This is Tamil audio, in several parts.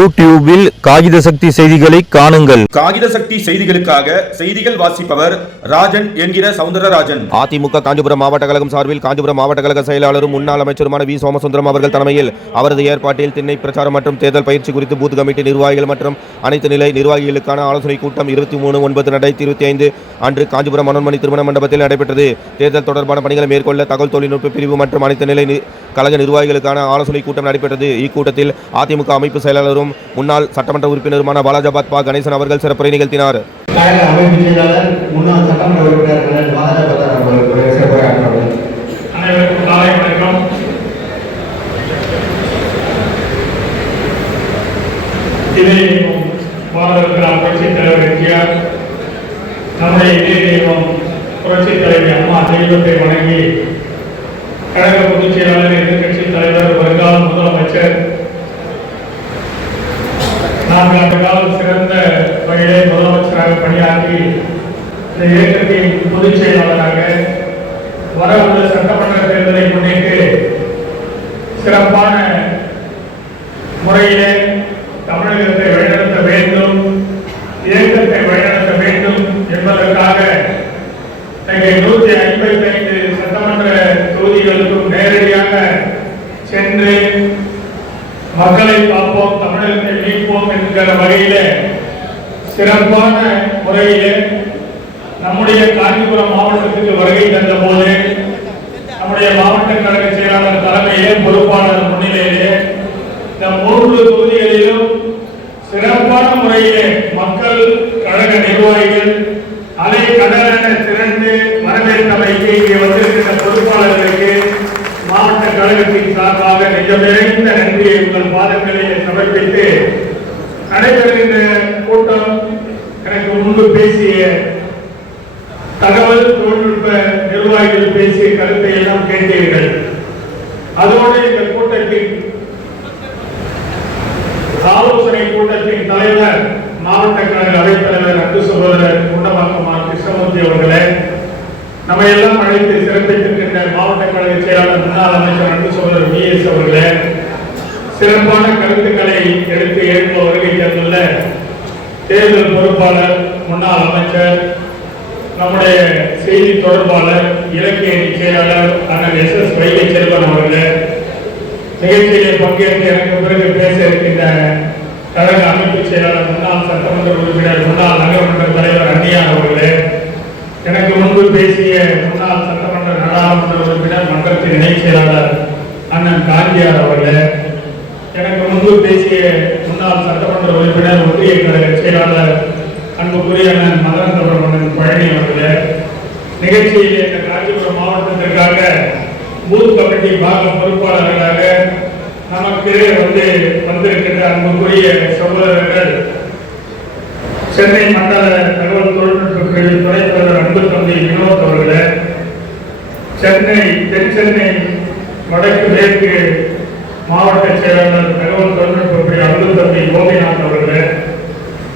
யூடியூபில் காகித சக்தி செய்திகளை காணுங்கள். காகித சக்தி செய்திகளுக்காக செய்திகள் வாசிப்பவர் ராஜன் என்கிற சவுந்தரராஜன். அதிமுக காஞ்சிபுரம் மாவட்ட கழகம் சார்பில் காஞ்சிபுரம் மாவட்ட கழக செயலாளரும் முன்னாள் அமைச்சருமான வி சோமசுந்தரம் அவர்கள் தலைமையில் அவரது ஏற்பாட்டில் திண்ணை பிரச்சாரம் மற்றும் தேர்தல் பயிற்சி குறித்து பூத் கமிட்டி நிர்வாகிகள் மற்றும் அனைத்து நிலை நிர்வாகிகளுக்கான ஆலோசனை கூட்டம் இருபத்தி மூணு ஒன்பது ரெண்டாயிரத்தி இருபத்தி ஐந்து அன்று காஞ்சிபுரம் மனோன்மணி திருமண மண்டபத்தில் நடைபெற்றது. தேர்தல் தொடர்பான பணிகளை மேற்கொள்ள தகவல் தொழில்நுட்ப பிரிவு மற்றும் அனைத்து நிலை கழக நிர்வாகிகளுக்கான ஆலோசனை கூட்டம் நடைபெற்றது. இக்கூட்டத்தில் அதிமுக அமைப்பு செயலாளரும் முன்னாள் சட்டமன்ற உறுப்பினருமான பாலாஜாபாத் பா. கணேசன் அவர்கள் சிறப்புரை நிகழ்த்தினார். புரட்சித் தலைவர் அம்மா தெய்வத்தை வணங்கி கழக பொதுச் செயலாளர் எதிர்கட்சி தலைவர் வருங்கால முதலமைச்சர். நான்கு ஆண்டு காலம் சிறந்த வகையிலே முதலமைச்சராக பணியாற்றி இந்த இயக்கத்தின் பொதுச் செயலாளராக வர உள்ள சட்டமன்ற தேர்தலை முன்னிட்டு சிறப்பான முறையிலே தமிழகத்தை வழிநடத்த வேண்டும் இயக்கத்தை வழிநடத்த வேண்டும் என்பதற்காக இங்கே நூற்றி ஐம்பத்தி ஐந்து சட்டமன்ற தொகுதிகளுக்கும் நேரடியாக சென்று மக்களை பார்ப்போம் தமிழகத்தை மீட்போம் என்கிற வகையில சிறப்பான முறையிலே நம்முடைய காஞ்சிபுரம் மாவட்டத்துக்கு வருகை தந்த போது நம்முடைய மாவட்ட கழக செயலாளர் தலைமையிலே பொறுப்பாளர் முன்னிலையிலே இந்த மூன்று தொகுதிகளிலும் சிறப்பான முறையிலே மக்கள் கழக நிர்வாகிகள் அலை கடலென திரண்டு வரவேற்றமைக்கு இங்கே வந்திருக்கின்ற பொறுப்பாளர்களுக்கு மாவட்ட கழகத்தின் சார்பாக நிஜமிழைந்த நன்றியை உங்கள் பாதங்களிலே சமர்ப்பித்து நடைபெறுகின்ற கூட்டம் எனக்கு முன்பு பேசிய தகவல் தொழில்நுட்ப நிர்வாகிகள் பேசிய கருத்தை எல்லாம் கேட்டீர்கள். அதோடு இந்த கூட்டத்தின் ஆலோசனை கூட்டத்தின் தலைவர் மாவட்ட கழக அவைத்தலைவர் அன்பு சகோதரர் குண்டமாக்கமார் கிருஷ்ணமூர்த்தி அவர்களே நம்ம எல்லாம் அழைத்து சிறப்பித்திருக்கின்ற மாவட்ட கழக செயலாளர் முன்னாள் அமைச்சர் அன்பு சோழர் வி எஸ் அவர்களே சிறப்பான கருத்துக்களை எடுத்து ஏற்ப வருகை தந்துள்ள தேர்தல் பொறுப்பாளர் முன்னாள் அமைச்சர் நம்முடைய செய்தி தொடர்பாளர் இலக்கிய செயலாளர் அண்ணன் எஸ் எஸ் வைகை செல்வன் அவர்களே நிகழ்ச்சியிலே பங்கேற்று எனக்கு பிறகு பேச இருக்கின்ற கழக அமைப்பு செயலாளர் முன்னாள் சட்டமன்ற உறுப்பினர் முன்னாள் நகரமன்ற தலைவர் அன்னியார் அவர்களே எனக்கு முன்பு பேசிய முன்னாள் சட்டமன்ற நாடாளுமன்ற உறுப்பினர் மன்றத்தின் இணைச் செயலாளர் அண்ணன் காந்தியார் அவர்களே எனக்கு முன்பு பேசிய முன்னாள் சட்டமன்ற உறுப்பினர் ஒன்றிய கழக செயலாளர் அன்புக்குரிய அண்ணன் மதனந்தபுரமண்ணன் பழனி அவர்களே நிகழ்ச்சியில் இந்த காஞ்சிபுரம் மாவட்டத்திற்காக பூத் கமிட்டி பாக பொறுப்பாளர்களாக நமக்கு வந்து வந்திருக்கின்ற அன்புக்குரிய சகோதரர்கள் சென்னை மண்டல தகவல் தொழில்நுட்ப பிரிவு துறை தலைவர் அன்பு தம்பி வினோத் அவர்களே சென்னை தென் சென்னை வடக்கு மேற்கு மாவட்ட செயலாளர் தகவல் தொழில்நுட்பத்துறை பிரிவு தம்பி கோபிநாத் அவர்களே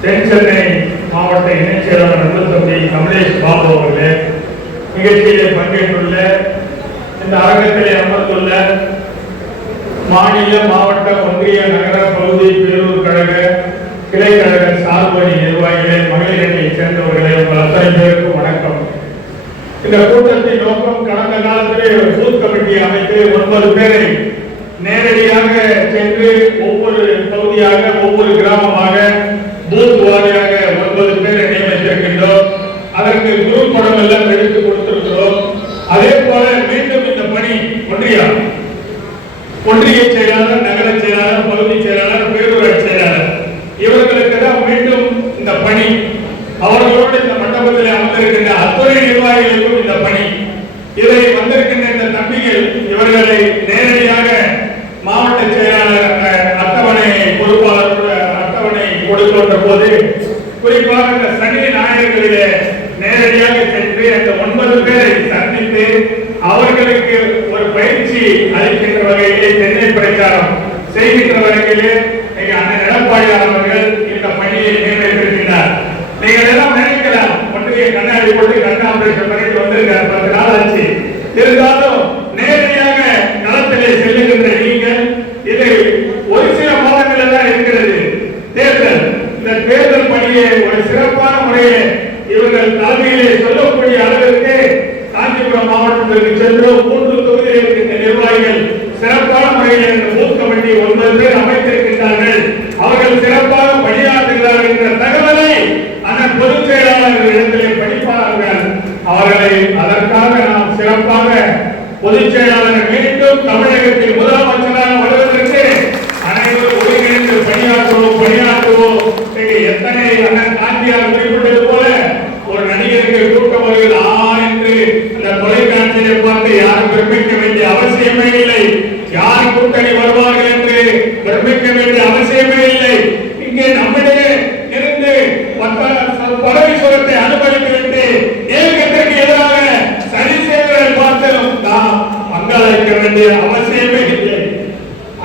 தென் சென்னை மாவட்ட இணைச் செயலாளர் அன்பு தம்பி கமலேஷ் பாபு அவர்களே நிகழ்ச்சியிலே பங்கேற்றுள்ள இந்த அரங்கத்திலே அமர்ந்துள்ள மாநில மாவட்ட ஒன்றிய நகர பகுதி பேரூர் கழக கிளை கழக சார்பணி நிர்வாகிகளே மகளிர் அணியை சேர்ந்தவர்களே உங்கள் அத்தனை பேருக்கும் வணக்கம். இந்த கூட்டத்தில் காலத்திலே பூத் கமிட்டி அமைத்து ஒன்பது பேரை நேரடியாக சென்று ஒவ்வொரு பகுதியாக ஒவ்வொரு கிராமமாக பூத் வாரியாக ஒன்பது பேரை நியமித்திருக்கின்றோம். அதற்கு குரு படம் எல்லாம் எடுத்து கொடுத்திருக்கிறோம். அதே போல மீண்டும் இந்த பணி ஒன்றியா? ஒன்றிய செயலாளர் நகர செயலாளர் பகுதி செயலாளர் பேரூராட்சி செயலாளர். இவர்களுக்கு தான் மீண்டும் இந்த பணி. அவர்களோடு இந்த மண்டபத்தில் அமர்ந்திருக்கின்ற அத்துறை நிர்வாகிகளுக்கும் இந்த பணி. இதை வந்திருக்கின்ற இந்த தம்பிகள் இவர்களை நேரடியாக மாவட்ட செயலாளர் அந்த அட்டவணை பொறுப்பாளர் அட்டவணை கொடுக்கின்ற போது குறிப்பாக இந்த சனி நாயகர்களிலே நேரடியாக சென்று அந்த ஒன்பது பேரை சந்தித்து அவர்களுக்கு ஒரு பயிற்சி அளிக்கின்ற வகையிலே சென்னை பிரச்சாரம் செய்கின்ற வகையிலே இங்க அண்ணன் அவர்கள் இவர்கள் தலைமையிலே சொல்லக்கூடிய அளவிற்கு காஞ்சிபுரம் மாவட்டத்திற்கு சென்று நிர்வாகிகள் சிறப்பான முறையில் இந்த மூத்த வண்டி அமைத்திருக்கின்றார்கள். அவர்கள் சிறப்பாக பணியாற்றுகிறார்கள் என்ற தகவலை அந்த பொதுச் செயலாளர்கள் இடத்திலே படிப்பார்கள் அவர்களை அதற்காக நாம் சிறப்பாக பொதுச் செயலாளர் மீண்டும் தமிழகத்தில் இங்கே எத்தனை அண்ணன் காந்தியார் குறிப்பிட்டது போல ஒரு நடிகருக்கு கூட்டம் வருகிறது. ஆ என்று அந்த தொலைக்காட்சியை பார்த்து யாரும் பிரமிக்க வேண்டிய அவசியமே இல்லை. யார் கூட்டணி வருவார்கள் என்று பிரமிக்க வேண்டிய அவசியமே இல்லை. இங்கே நம்மிடையே இருந்து பத்த- பரமேஸ்வரத்தை அனுமதித்துவிட்டு இயக்கத்திற்கு எதிராக சரி செய்வதை பார்த்து நாம் பங்களிக்க வேண்டிய அவசியமே இல்லை.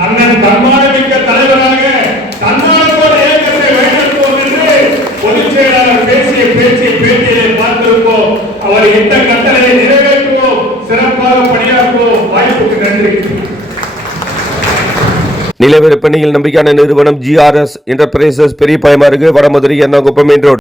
அண்ணன் தன்மானமிக்க எந்த கட்டளையை நிறைவேற்றுவோம் சிறப்பாக பணியாற்றுவோம். வாய்ப்புக்கு நன்றி. நிலவிற்பனையில் நம்பிக்கையான நிறுவனம் ஜிஆர்எஸ் என்டர்பிரைசஸ் பெரிய பயமாருக்கு வடமதுரை எர்ணாகுப்பம் மெயின் ரோடு.